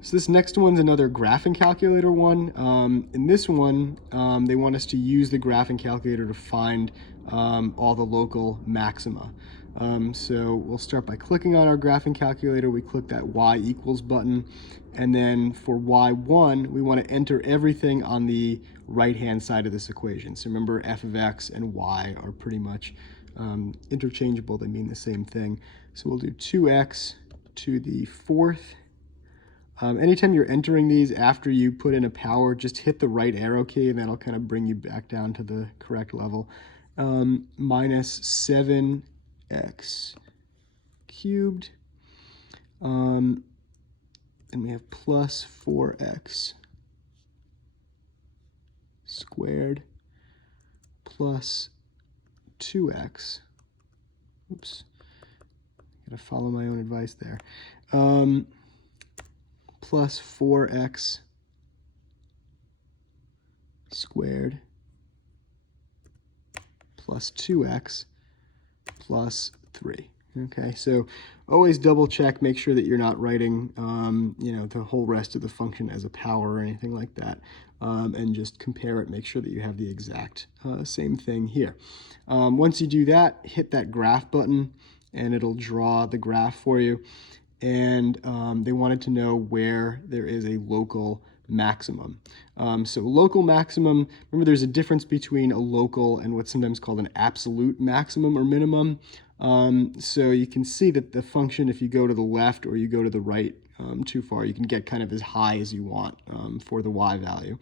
So this next one's another graphing calculator one. In this one, they want us to use the graphing calculator to find all the local maxima. So we'll start by clicking on our graphing calculator. We click that y equals button. And then for y1, we want to enter everything on the right-hand side of this equation. So remember, f of x and y are pretty much interchangeable. They mean the same thing. So we'll do 2x to the fourth. Anytime you're entering these after you put in a power, just hit the right arrow key and that'll kind of bring you back down to the correct level. Minus 7x cubed. And we have plus 4x squared plus 2x. Oops, gotta follow my own advice there. Plus 4x squared plus 2x plus 3. Okay, so always double check, make sure that you're not writing, the whole rest of the function as a power or anything like that, and just compare it, make sure that you have the exact same thing here. Once you do that, hit that graph button and it'll draw the graph for you. And they wanted to know where there is a local maximum. So local maximum, remember there's a difference between a local and what's sometimes called an absolute maximum or minimum. So you can see that the function, if you go to the left or you go to the right too far, you can get kind of as high as you want for the y value.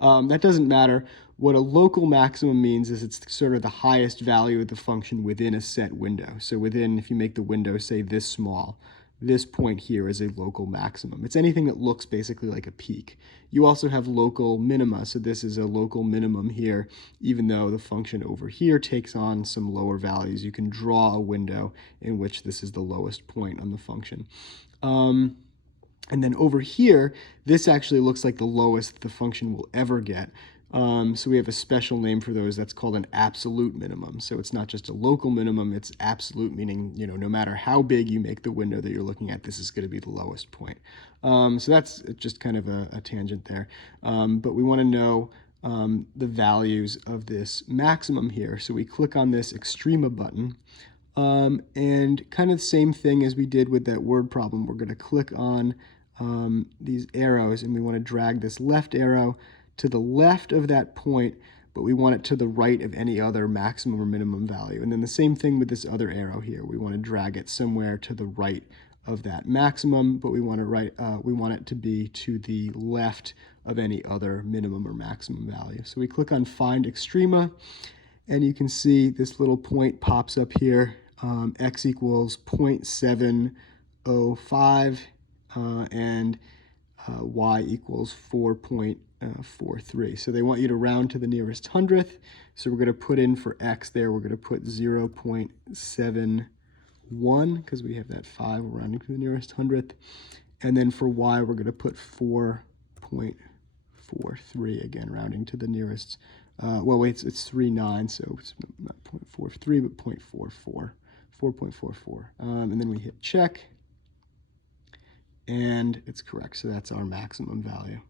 That doesn't matter. What a local maximum means is it's sort of the highest value of the function within a set window. So within, if you make the window, say, this small, this point here is a local maximum. It's anything that looks basically like a peak. You also have local minima, so this is a local minimum here, even though the function over here takes on some lower values. You can draw a window in which this is the lowest point on the function. And then over here, this actually looks like the lowest the function will ever get. So we have a special name for those that's called an absolute minimum. So it's not just a local minimum, it's absolute, meaning, no matter how big you make the window that you're looking at, this is going to be the lowest point. So that's just kind of a tangent there. But we want to know the values of this maximum here. So we click on this Extrema button. And kind of the same thing as we did with that word problem. We're going to click on these arrows and we want to drag this left arrow to the left of that point, but we want it to the right of any other maximum or minimum value. And then the same thing with this other arrow here. We want to drag it somewhere to the right of that maximum, but we want it to be to the left of any other minimum or maximum value. So we click on Find Extrema, and you can see this little point pops up here. X equals 0.705, and y equals 4.43. So they want you to round to the nearest hundredth. So we're going to put in for x there, we're going to put 0.71 because we have that 5, we're rounding to the nearest hundredth. And then for y, we're going to put 4.43, again, rounding to the nearest, it's 3.9, so it's not 0.43, but 0.44, 4.44. And then we hit check. And it's correct, so that's our maximum value.